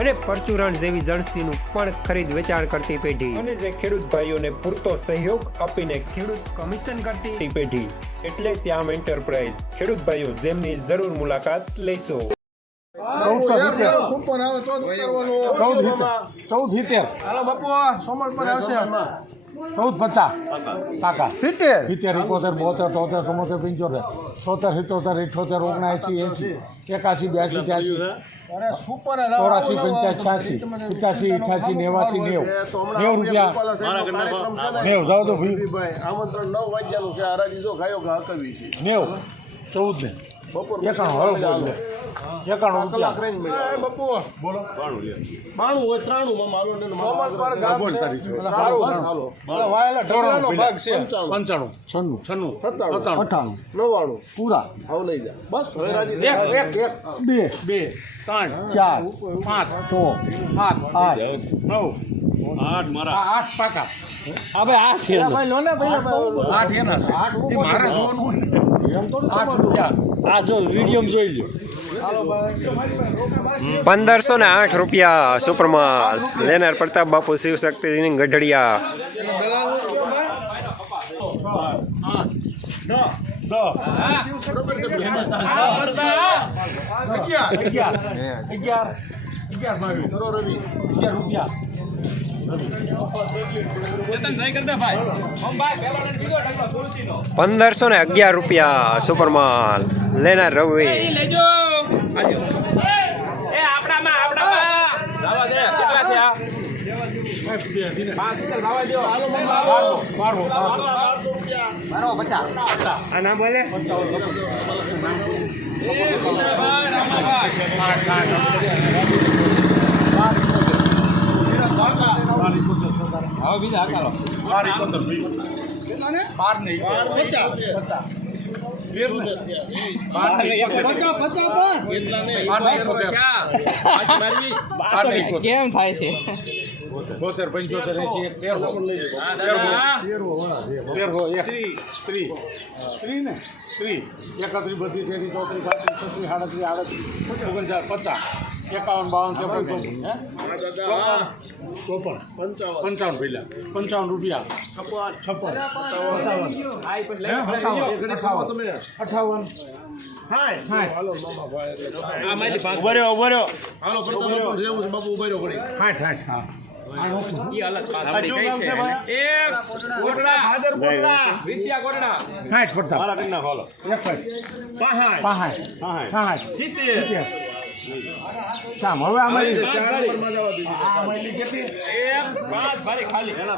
અને પરચુરણ જેવી જણસીનું પણ ખરીદ વેચાણ કરતી પેઢી. અને જે ખેડૂત ભાઈઓને પૂરતો સહયોગ આપીને ખેડૂત કમિશન કરતી પેઢી. એટલે શ્યામ એન્ટરપ્રાઇઝ ખેડૂત ભાઈઓ જેમની જરૂર મુલાકાત લેશો. ચૌદ સિત્તેર. ચૌદ સિત્તેર. હાલો બાપુ સોમલ પર આવશે. ચૌદ પચાસ. કાકા સિત્તેર? સિત્તેર એકોતેર બોતેર તોતેર ચુમ્મોતેર પંચોતેર. સોતેર સિત્તોતેર ઇઠોતેર ઓગણએંસી એસી એકાસી બ્યાસી ત્યાસી. ચોરાસી પંચ્યાસી છ્યાસી પચાસી અઠ્યાસી નેવાસી નેવ. નેવું રૂપિયા. નેવ. જાઓ તો ભાઈ આમંત્રણ નવ વાગ્યાનું છે. આરાજી જો ગાયો ઘા કરવી છે? નેવ. ચૌદ ને બપોર એકાણું હળો એકાણું કલાક રહીને મળ્યા. એ બાપુ. બાણું હોય ત્રાણું માં મારો ને સોમલ ગામ છે. તારી જોડે. એટલે સારું. વાયેલા ઢગલાનો ભાગ છે. પંચાણું. છન્નું છન્નું. સત્તાણું. અઠાણું નવ્વાણું. પૂરા. આવું લઈ જા. બસ. હવે રાજી એક એક એક. બે. બે ત્રણ ચાર. પાંચ છ. સાત આઠ. નવ આઠ મારા. આઠ પાકા. આઠ છે. ભાઈ લો ને ભાઈ. આઠ એના છે. આઠ મારે જોવાનું હોય ને. એમ તો આઠ રૂપિયા. આ જો વીડિયો જોઈ લો પંદરસો ને આઠ રૂપિયા સુપરમાં લેનાર પ્રતાપ બાપુ શિવ શક્તિની ગઢડિયા. અગિયાર. અગિયાર. અગિયાર અગિયાર રૂપિયા. પંદરસો ને અગિયાર રૂપિયા સુપર માલ લેનાર રવિ. બારવો બાર નહીં બીજા ને બાર નહીં. પચાસ. પચાસ. બાર નહીં એકોતેર. બાર. નહીં. કેમ થાય છે? બોતેર પંચોતેર એસી એક તેરસો. તેરસો. એક. ત્રી ત્રી. ને? ત્રી. એકત્રીસ બત્રીસ તેત્રીસ ચોત્રીસ પાંત્રીસ છત્રીસ સાડત્રીસ આડત્રીસ પચાસ. એકાવન બાવન ચોપન હે? ચોપન પંચાવન પહેલા પંચાવન રૂપિયા. છપ્પન. અઠાવન. અઠાવન સાઠ ઊભા રહ્યો ઊભા રહ્યો. હાલો બાપુ લેવું છે બાપુ ઊભા રહ્યો ઘડી. સાઠ સાઠ હા. સાઠ પડતા મારા કરી નાખો હાલો એકસઠ પાસઠ સાઠ સિત્તેર શામ હવે અમારી આમાં કેટલી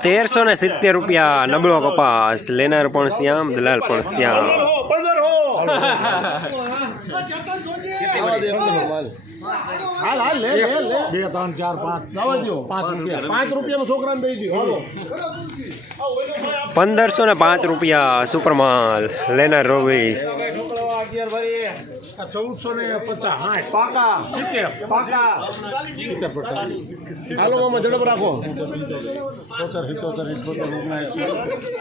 તેરસો ને સિત્તેર રૂપિયા નબળો કપાસ. લેનાર પણ શ્યામ દલાલ પણ શ્યામ. આવા દે પંદર માલ. હાલ હાલ લે લે લે. બે ત્રણ ચાર પાંચ. જવા દો પાંચ રૂપિયા. પાંચ રૂપિયાનો છોકરાને દઈ દો હાલો. પંદરસો ને પાંચ રૂપિયા સુપરમાલ. લેનાર રવિ. ચૌદસો ને પચાસ. સાઠ પાકા. સિત્તેર. પાકા. સિત્તેર પચાસ. હાલો મામા ઝડપ રાખો. તોતેર સિત્તોતેર ઇઠોતેર ઓગણએંસી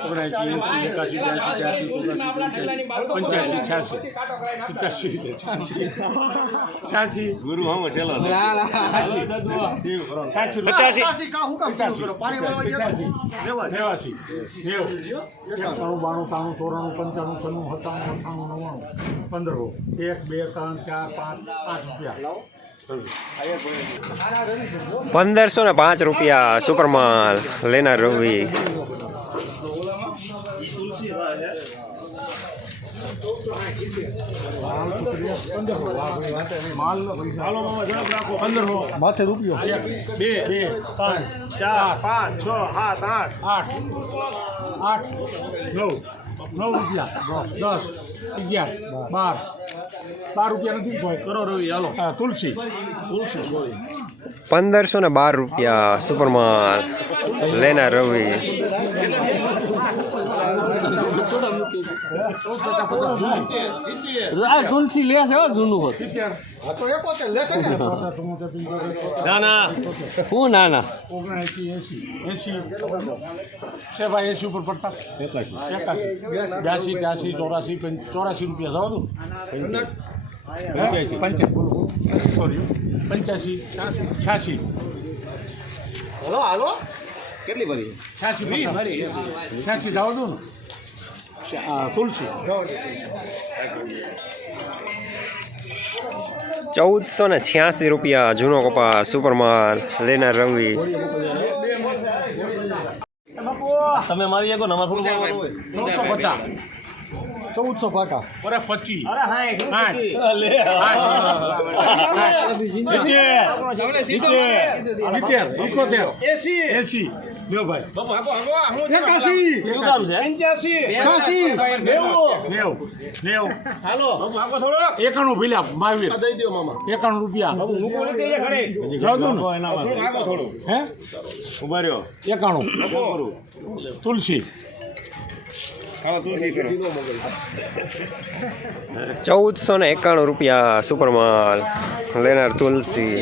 ઓગણએંસી એંસી એકાસી બ્યાસી ત્યાસી પંચ્યાસી છ્યાસી. છ્યાસી. ગુરુ હમ ચલો છ્યાસી. પચાસી. કા હું કામ શરૂ કરો? પાણી વાળવા ગયા પચાસી. લેવા છે. નેવાસી બાણું ત્રાણું ચોરાણું પંચાણું છન્નું સત્તાણું અઠ્ઠાણું નવ્વાણું. પંદરો એક બે ત્રણ ચાર પાંચ પાંચ રૂપિયા પંદરસો ને પાંચ રૂપિયા સુપરમાલ લેનાર રવિ હાલો મામા ઝડપ રાખો પંદરસો માથે રૂપિયો એક બે બે ત્રણ ચાર પાંચ છ સાત આઠ આઠ આઠ નવ નવ રૂપિયા. દસ અગિયાર બાર. બાર રૂપિયા નથી ભાઈ. કરો રવિ હાલો. હા તુલસી. તુલસી સોરી પંદરસો ને બાર રૂપિયા સુપરમાં લેના રવિ. આ તુલસી લે છે હો જૂનું હોત ને. ના ના હું ના ના. છે ભાઈ એસી ઉપર પડતા. બ્યાસી ત્યાસી ચોરાસી ચોરાસી રૂપિયા થવાનું. પંચ્યાસી સોરી પંચ્યાસી. છ્યાસી. હલો હાલો. કેટલી ભરી? છ્યાસી. ભરી છ્યાસી થવા દો ને છ- આ તુલસી. ચૌદસો ને છ્યાસી રૂપિયા જૂનો કપાસ સુપરમાલ લેનાર રવિ તમે મારી એક નંબર ફૂલ ચૌદસો પચાસ. ચૌદસો પાકા. અરે પચીસ. અરે હા. એસી. લે સિત્તેર ઇકોતેર એસી એસી લ્યો ભાઈ એકાસી શું કામ છે? એકાસી નેવું નેવું હાલો. બાપુ આગો થોડો એકાણું ભીલા મહાવીર. દઈ દો મામા. એકાણું રૂપિયા. બાપુ મૂકો નથી એ ખડે જાવ દો ને. થોડું આગો થોડું. હે? ઊભા રહ્યો. એકાણું. તુલસી. ચૌદસો ને એકાણું રૂપિયા સુપરમાલ લેનાર તુલસી.